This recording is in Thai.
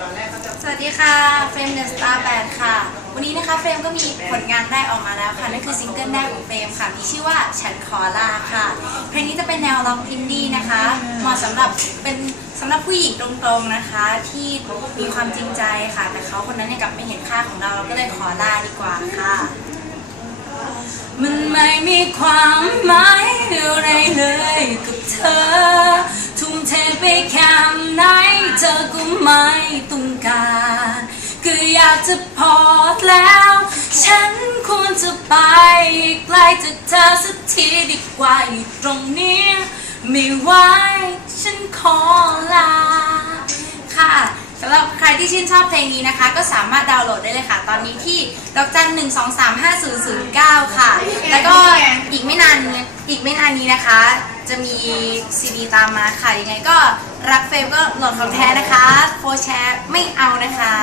สวัสดีค่ะเฟรมเดอะสตาร์แบนค่ะ วันนี้นะคะเฟรมก็มีผลงานแรกออกมาแล้วค่ะ นั่นคือซิงเกิลแรกของเฟรมค่ะ มีชื่อว่าฉันขอลาค่ะ เพลงนี้จะเป็นแนวร็อกอินดี้นะคะ เหมาะสำหรับเป็นสำหรับผู้หญิงตรงๆนะคะ ที่มีความจริงใจค่ะ แต่เขาคนนั้นเนี่ยกลับไม่เห็นค่าของเราเราก็เลยขอลาดีกว่าค่ะ มันไม่มีความหมายอะไรเลยกับเธอทุ่มเทไปแค่ ไม่ต้องการก็อยากจะพอแล้ว ฉันควรจะไปไกลจากเธอสักทีดีกว่าอยู่ตรงนี้ ไม่ไหวฉันขอลา ค่ะสำหรับใครที่ชื่นชอบเพลงนี้นะคะ ก็สามารถดาวน์โหลดได้เลยค่ะ ตอนนี้ที่ดอกจันหนึ่งสองสามห้าศูนย์ศูนย์เก้าค่ะ แล้วก็อีกไม่นาน อีกไม่นานนี้นะคะ จะมีซีดีตามมาค่ะยังไงก็รักเฟรมก็หลอนของแท้นะคะโฟแชร์ไม่เอานะคะ